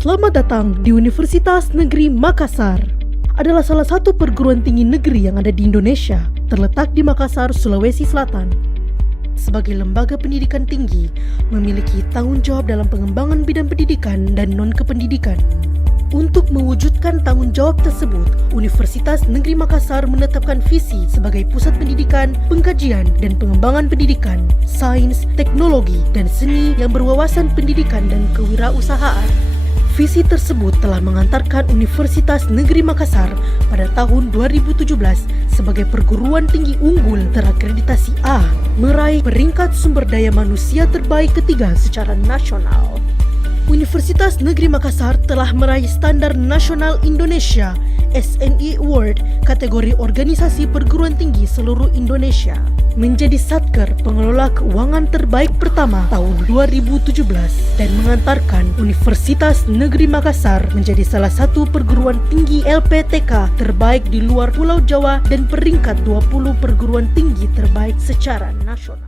Selamat datang di Universitas Negeri Makassar. Adalah salah satu perguruan tinggi negeri yang ada di Indonesia, terletak di Makassar, Sulawesi Selatan. Sebagai lembaga pendidikan tinggi, memiliki tanggung jawab dalam pengembangan bidang pendidikan dan non-kependidikan. Untuk mewujudkan tanggung jawab tersebut, Universitas Negeri Makassar menetapkan visi sebagai pusat pendidikan, pengkajian, dan pengembangan pendidikan, sains, teknologi, dan seni yang berwawasan pendidikan dan kewirausahaan. Visi tersebut telah mengantarkan Universitas Negeri Makassar pada tahun 2017 sebagai perguruan tinggi unggul terakreditasi A, meraih peringkat sumber daya manusia terbaik ketiga secara nasional. Universitas Negeri Makassar telah meraih Standar Nasional Indonesia SNI Award kategori organisasi perguruan tinggi seluruh Indonesia, menjadi Satker Pengelola Keuangan Terbaik pertama tahun 2017 dan mengantarkan Universitas Negeri Makassar menjadi salah satu perguruan tinggi LPTK terbaik di luar Pulau Jawa dan peringkat 20 perguruan tinggi terbaik secara nasional.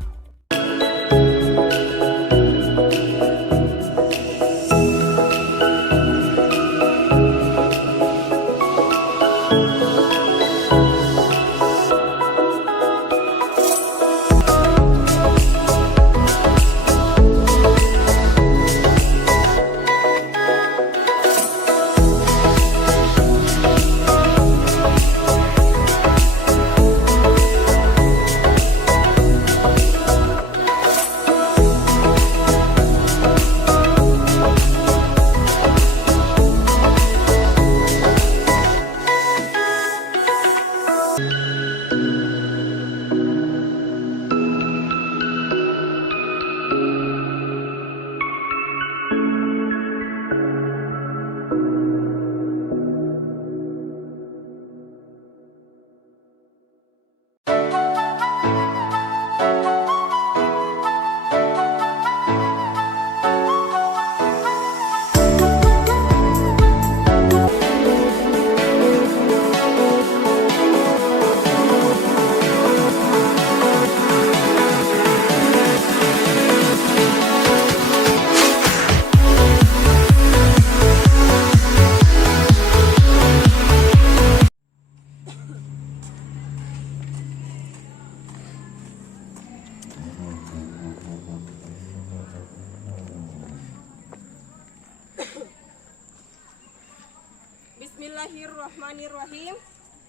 Bismillahirrahmanirrahim.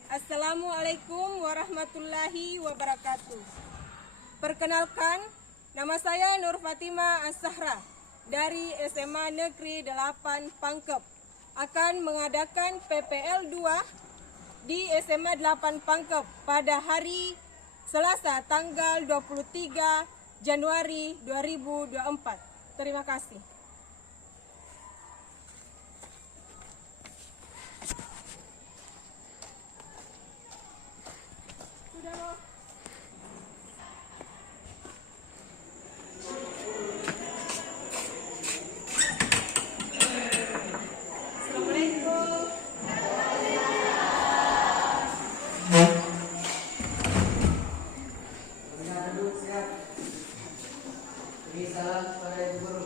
Assalamualaikum warahmatullahi wabarakatuh. Perkenalkan, nama saya Nur Fatimah As-Sahra dari SMA Negeri 8 Pangkep akan mengadakan PPL 2 di SMA 8 Pangkep pada hari Selasa tanggal 23 Januari 2024. Terima kasih. Salam pada Ibu Guru.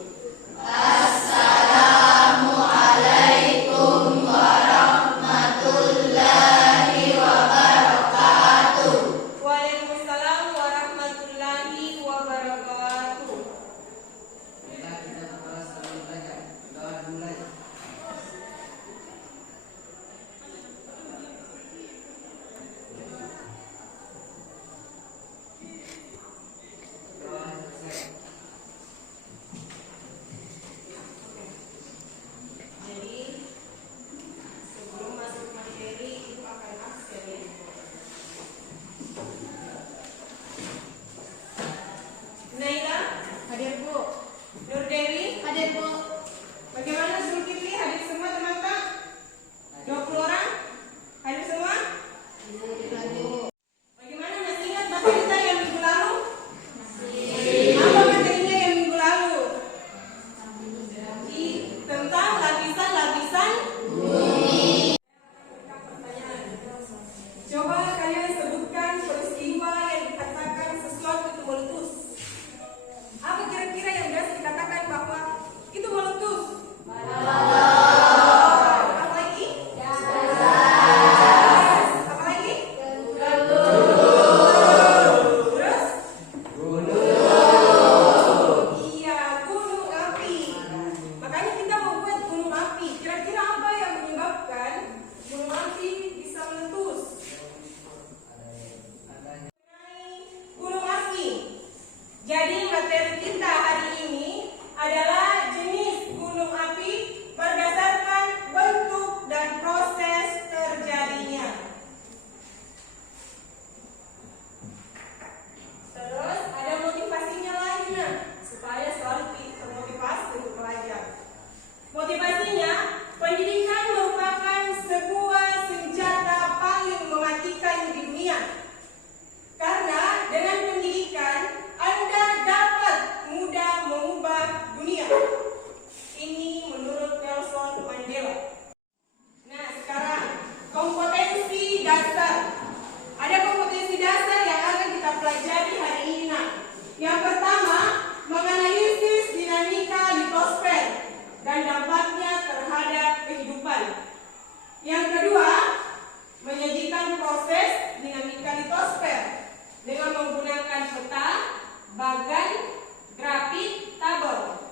dan dampaknya terhadap kehidupan. Yang kedua, menyajikan proses dinamika litosfer dengan menggunakan peta, bagan, grafik, tabel.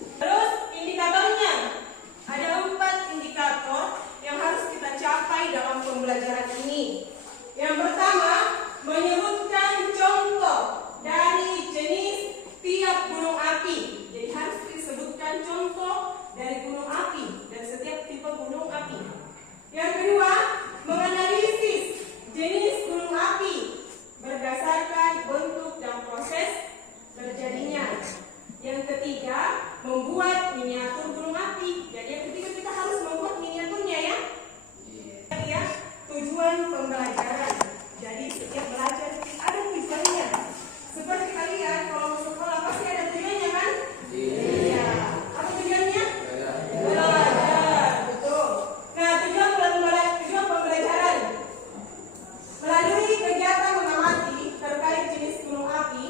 Terus indikatornya, ada 4 indikator yang harus kita capai dalam pembelajaran ini. Yang pertama, menyebutkan contoh dari jenis tiap gunung api. Jadi harus disebutkan contoh dari gunung api dan setiap tipe gunung api. Yang kedua, menganalisis jenis gunung api berdasarkan bentuk dan proses terjadinya. Yang ketiga, membuat miniatur gunung api. Jadi yang ketiga kita harus membuat miniaturnya ya. Ya, tujuan pembelajaran. Jadi setiap belajar ada tujuannya. Seperti kalian kalau mau sekolah pasti ada tujuannya kan? Iya. Apa tujuannya? Belajar. Betul. Nah, tujuan pembelajaran melalui kegiatan mengamati terkait jenis gunung api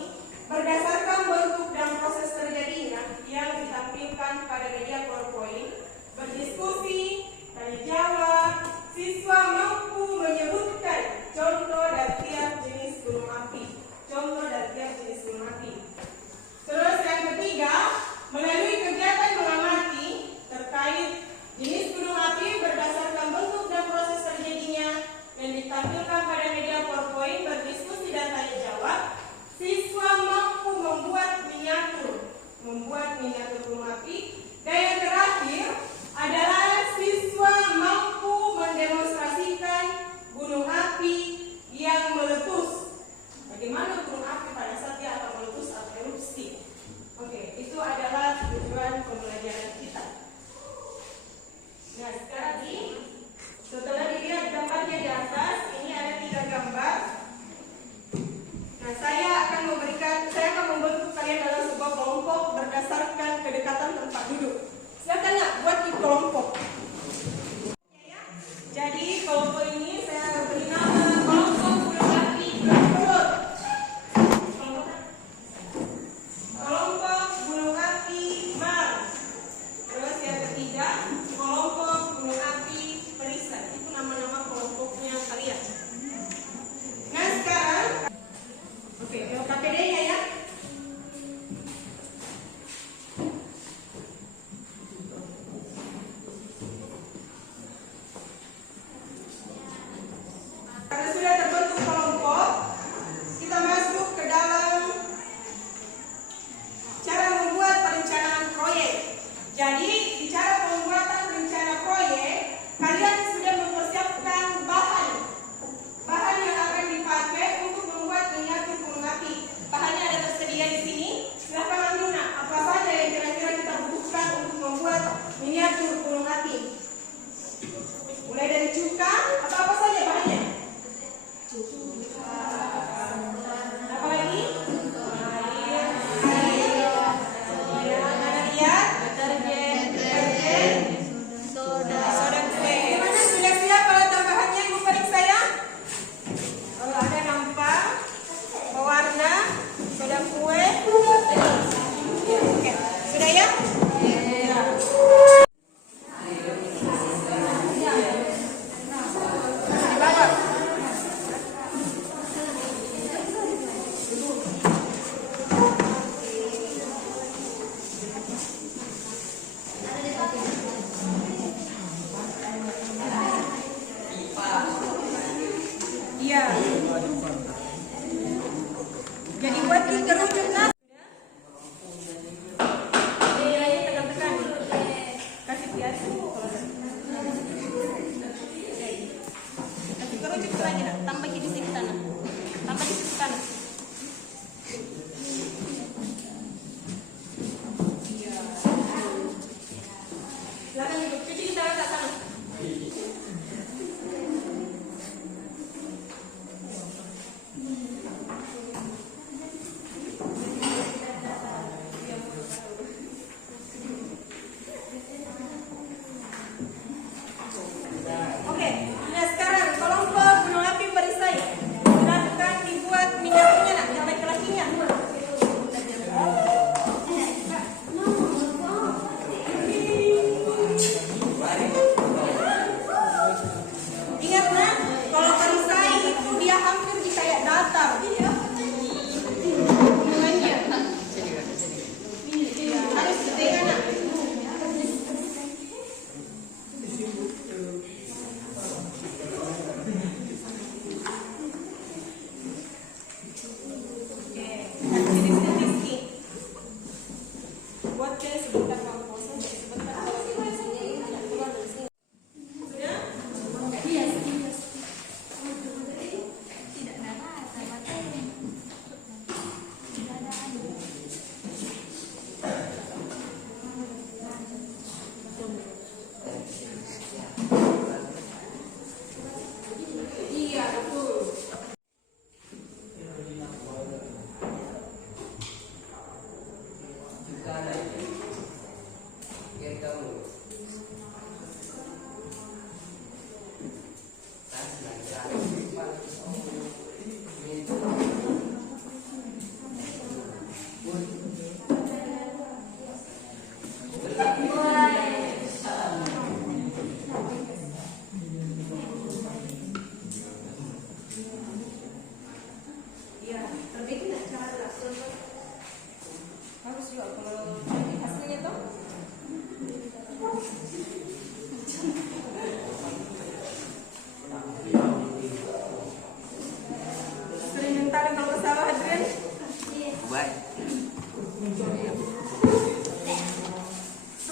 berdasarkan bentuk dan proses terjadinya yang ditampilkan pada media PowerPoint, berdiskusi, tanya jawab, siswa mampu menyebutkan contoh dari tiap jenis gunung api. Contoh dari tiap jenis gunung api. Terus yang ketiga, melalui kegiatan mengamati terkait jenis gunung api berdasarkan bentuk dan proses terjadinya yang ditampilkan pada media PowerPoint, berdiskusi dan tanya jawab, siswa mampu membuat miniatur gunung api. Daya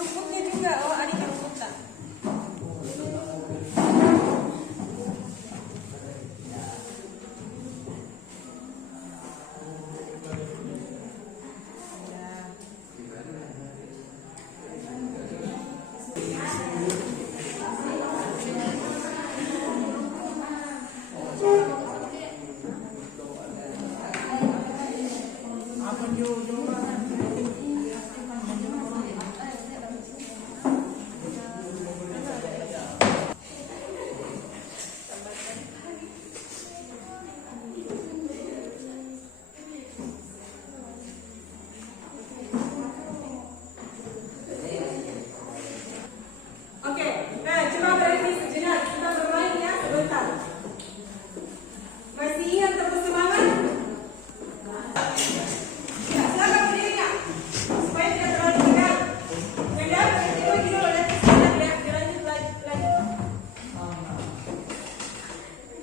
Rupuknya juga, oh adiknya rupuk tak? Oke, nah coba berhenti sejenak, kita bermain ya sebentar. Masih ingat terus semangat? Ya, silakan berdiri ya, supaya tidak terlalu tegang. Tegang, berhenti lagi dulu, nanti kita dilanjut lagi.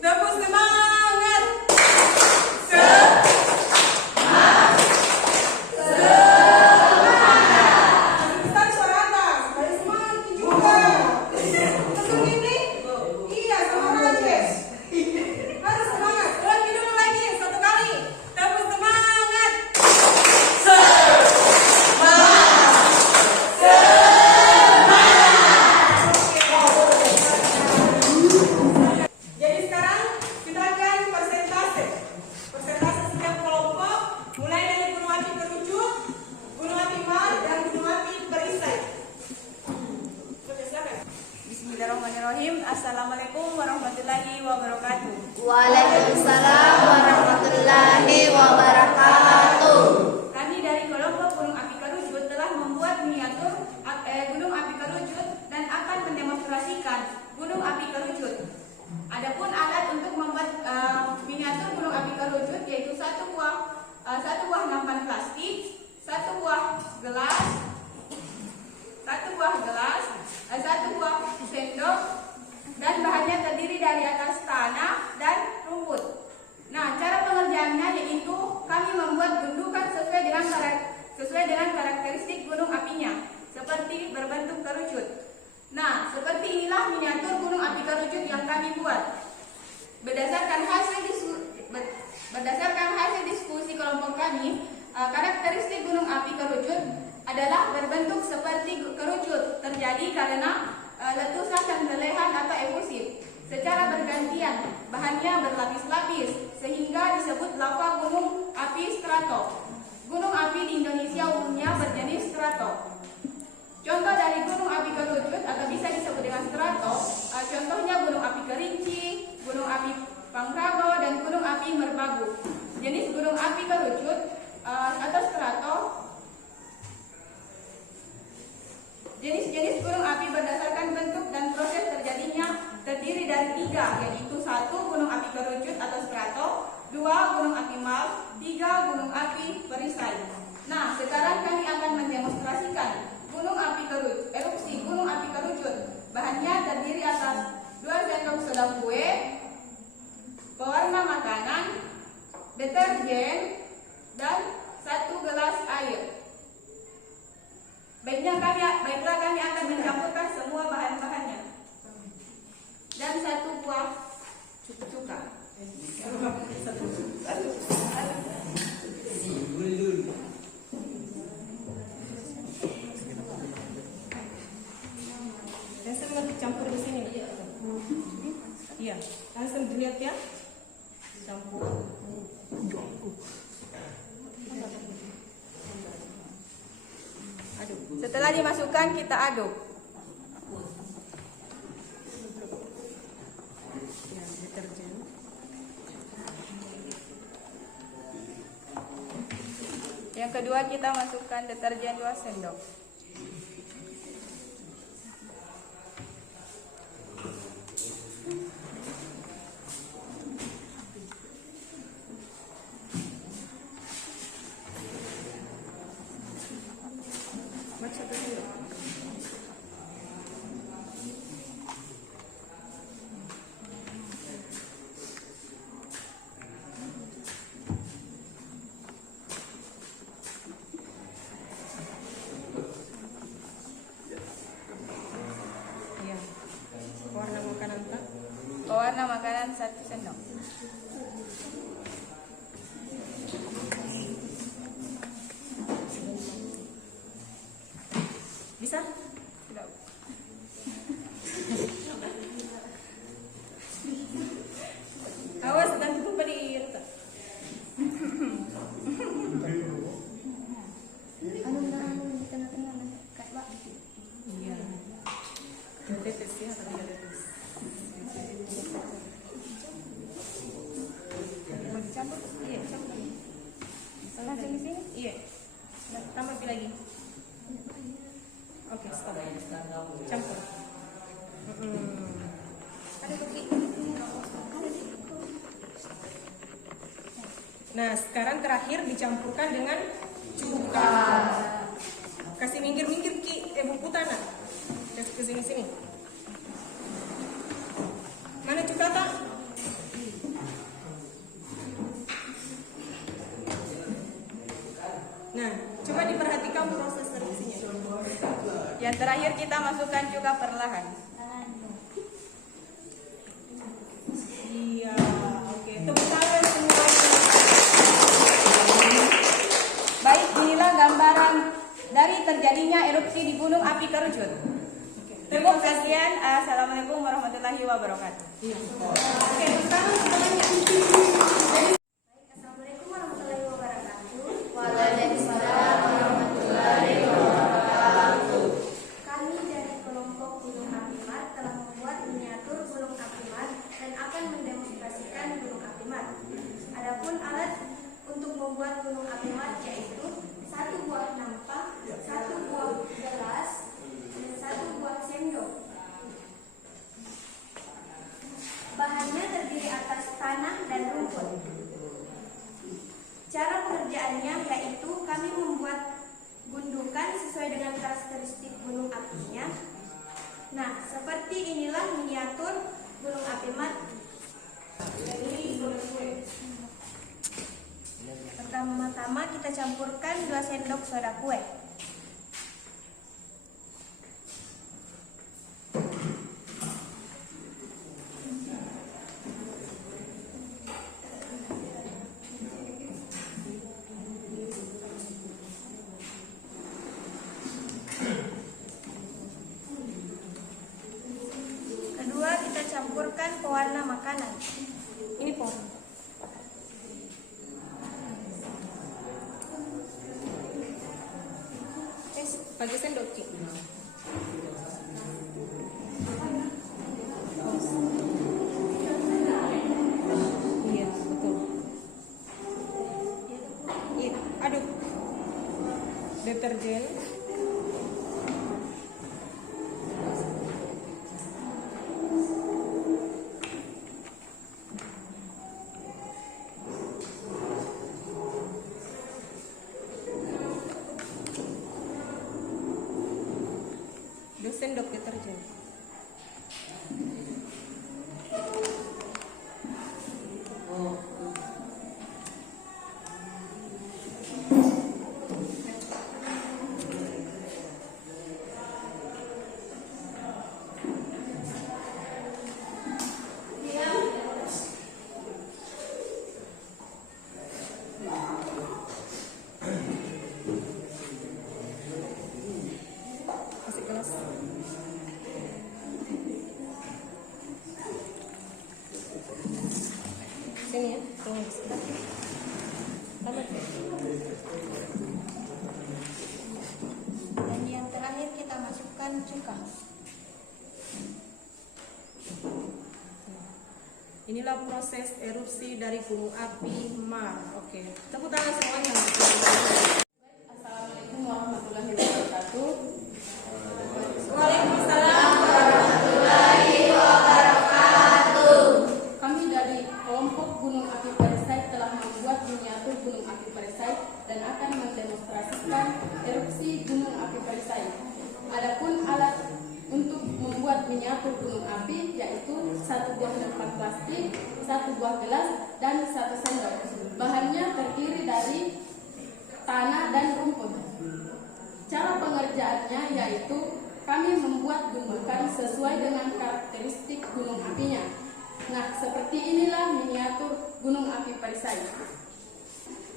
Tepuk semangat. Besar suara atas, supaya semangat juga. Langsung ini? Iya, sama Rajesh. Harus semangat. Ulangi dulu lagi, satu kali. Tepuk semangat. Jadi sekarang kita akan persentase. Persentase setiap kelompok, mulai dari gunung api kerucut, gunung api mar, dan gunung api perisai. Oke, silakan. Bismillahirrahmanirrahim. Assalamualaikum warahmatullahi wabarakatuh. Waalaikumsalam warahmatullahi wabarakatuh. Kami dari kelompok Gunung Api Kerucut telah membuat miniatur Gunung Api Kerucut dan akan mendemonstrasikan Gunung Api Kerucut. Adapun alat untuk membuat miniatur Gunung Api Kerucut yaitu satu buah nampan plastik, satu buah gelas, satu buah sendok, dan bahannya terdiri dari atas tanah dan rumput. Nah, cara pengerjaannya yaitu kami membuat gundukan sesuai dengan karakteristik gunung apinya, seperti berbentuk kerucut. Nah, seperti inilah miniatur gunung api kerucut yang kami buat. Berdasarkan hasil diskusi kelompok kami, karakteristik gunung api kerucut adalah berbentuk seperti kerucut terjadi karena letusan dan lelehan atau efusif secara bergantian, bahannya berlapis-lapis sehingga disebut lava gunung api strato. Gunung api di Indonesia umumnya berjenis strato. Contoh dari gunung api kerucut atau bisa disebut dengan strato, contohnya gunung api Kerinci, gunung api Pangrango, dan gunung api Merbabu. Jenis gunung api kerucut atau strato. Jenis-jenis gunung api berdasarkan bentuk dan proses terjadinya terdiri dari 3, yaitu 1 gunung api kerucut atau strato, 2 gunung api mar, 3 gunung api perisai. Nah, sekarang kami akan mendemonstrasikan erupsi gunung api kerucut. Bahannya terdiri atas 2 sendok soda kue, pewarna makanan, deterjen, dan 1 gelas air. Baiklah kami akan mencampurkan semua bahan-bahannya dan 1 buah cuka. Langsung campur di sini. Iya, langsung dilihat ya. Campur. Setelah Setelah dimasukkan kita aduk. Yang kedua kita masukkan deterjen 2 sendok. Pewarna makanan 1 sendok. Bisa? Tidak. Awas nanti tumpah di letak. Anu di tengah-tengah kayak Pak. Iya. Tetes ya, tapi tetes. Mau dicampur? Iya, campur. Langsung di sini? Iya. Nah, tambah lagi. Oke, stop. Campur. Ada kopi. Nah, sekarang terakhir dicampurkan dengan cuka. Kasih minggir-minggir Ki, Bu Putana. Kasih ke sini-sini. Mana cuka tak? Nah, coba diperhatikan proses servisnya. Yang terakhir kita masukkan cuka perlahan. Iya, oke. Tepuk tangan semuanya. Baik, inilah gambaran dari terjadinya erupsi di Gunung Api Kerucut. Terima kasih. Assalamualaikum warahmatullahi wabarakatuh. Oke, sekarang semuanya. Assalamualaikum warahmatullahi wabarakatuh. Waalaikumsalam warahmatullahi wabarakatuh. Kami dari kelompok Gunung Apimat telah membuat miniatur Gunung Apimat dan akan mendemonstrasikan Gunung Apimat. Adapun alat untuk membuat Gunung Apimat yaitu 1 buah nampak, 1 buah gelas, dan 1 buah sendok. Bahannya terdiri atas tanah dan rumput. Cara pengerjaannya yaitu kami membuat gundukan sesuai dengan karakteristik gunung apinya. Nah, seperti inilah miniatur Gunung Apimat. Pertama-tama kita campurkan 2 sendok soda kue. Kedua, kita campurkan pewarna makanan. Ini pewarna. Pakai sendok Ki. Iya, betul. Iya, aduk. Deterjen. Sendok deterjen. Kasih gelas. Sini ya, tunggu sebentar. Tambah. Dan yang terakhir menggunakan cuka. Inilah proses erupsi dari gunung api Mar. Oke, tepuk tangan semuanya. Assalamualaikum warahmatullahi wabarakatuh. Waalaikumsalam. Kami dari kelompok Gunung Api Perisai telah membuat miniatur Gunung Api Perisai dan akan mendemonstrasikan erupsi Gunung Api Perisai. Adapun alat untuk membuat miniatur gunung api yaitu 1 buah lembar plastik, 1 buah gelas, dan 1 sendok. Bahannya terdiri dari tanah dan rumput. Cara pengerjaannya yaitu kami membuat gundukan sesuai dengan karakteristik gunung apinya. Nah, seperti inilah miniatur Gunung Api Perisai.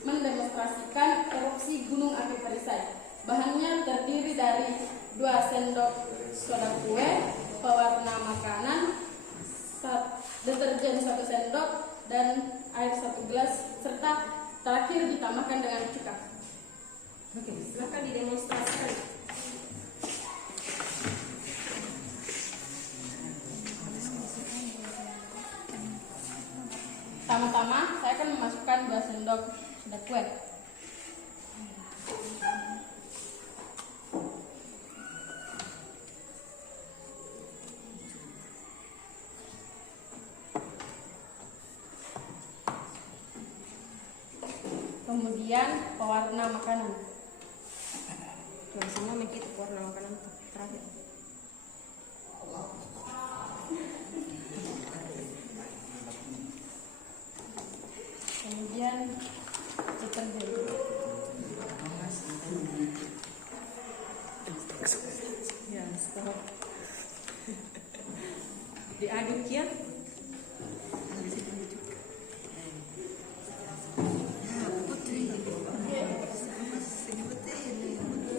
Mendemonstrasikan erupsi Gunung Api Perisai. Bahannya terdiri dari 2 sendok soda kue, pewarna makanan, deterjen 1 sendok, dan air 1 gelas, serta terakhir ditambahkan dengan cuka. Oke, silakan didemonstrasikan. Pertama-tama saya akan memasukkan 2 sendok soda kue. Kemudian pewarna makanan. Coba semua mikir warna makanan terakhir. Kemudian deterjen. Ya, stop. Diaduk ya.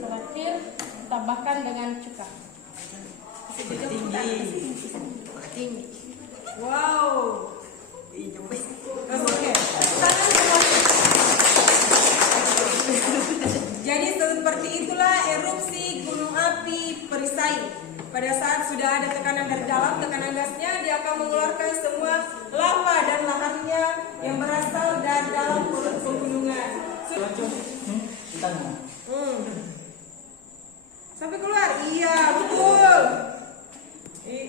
Terakhir tambahkan dengan cuka. Tinggi. Wow. Oke. Jadi seperti itulah erupsi gunung api Perisai. Pada saat sudah ada tekanan dari dalam, tekanan gasnya, dia akan mengeluarkan semua lava dan laharnya yang berasal dari dalam perut pegunungan. Sampai keluar? Iya, betul.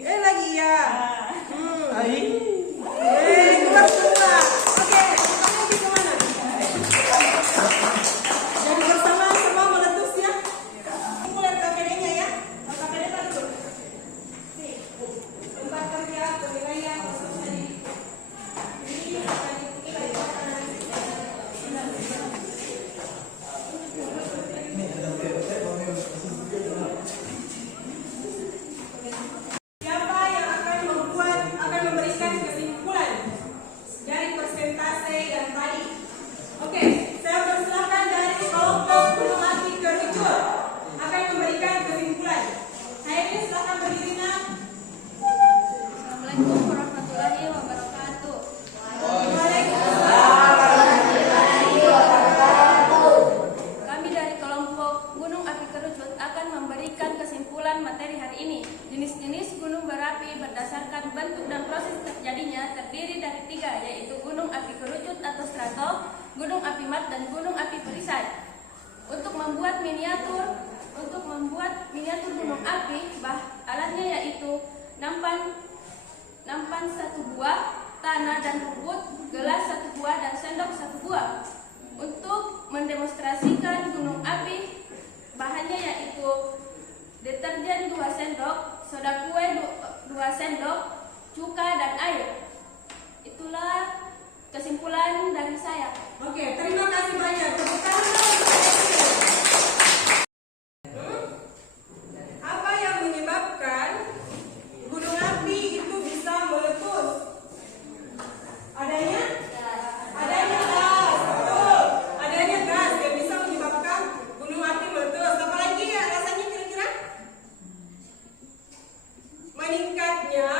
Lagi ya. Keluar semua. Oke, kamu pergi kemana? Jadi bersama semua meletus ya. Kumpulkan KPD-nya ya. KPD mana dulu? Nih, tempat kerja, penilaian, khususnya ini akan dinilai siapa yang akan memberikan kesimpulan dari persentase yang tadi. Oke, saya persilahkan dari kelompok gunung api Kerucut akan memberikan kesimpulan. Saya ini silahkan berdiri nak. Assalamualaikum warahmatullahi wabarakatuh. Kami dari kelompok Gunung Api Kerucut akan memberikan kesimpulan materi hari ini. Jenis-jenis gunung berapi berdasarkan bentuk dan proses terjadinya terdiri dari 3, yaitu gunung api kerucut atau strato, gunung api mat, dan gunung api perisai. Untuk membuat miniatur gunung api, alatnya yaitu nampan 1 buah, tanah dan rumput, gelas 1 buah, dan sendok 1 buah. Untuk mendemonstrasikan gunung api, bahannya yaitu deterjen 2 sendok, soda kue 2 sendok, cuka, dan air. Itulah kesimpulan dari saya. Oke, terima kasih banyak. Tepuk tangan untuk Esti. Apa yang menyebabkan gunung api itu bisa meletus? Adanya gas, betul. Adanya gas yang bisa menyebabkan gunung api meletus. Apalagi ya rasanya kira-kira? Meningkatnya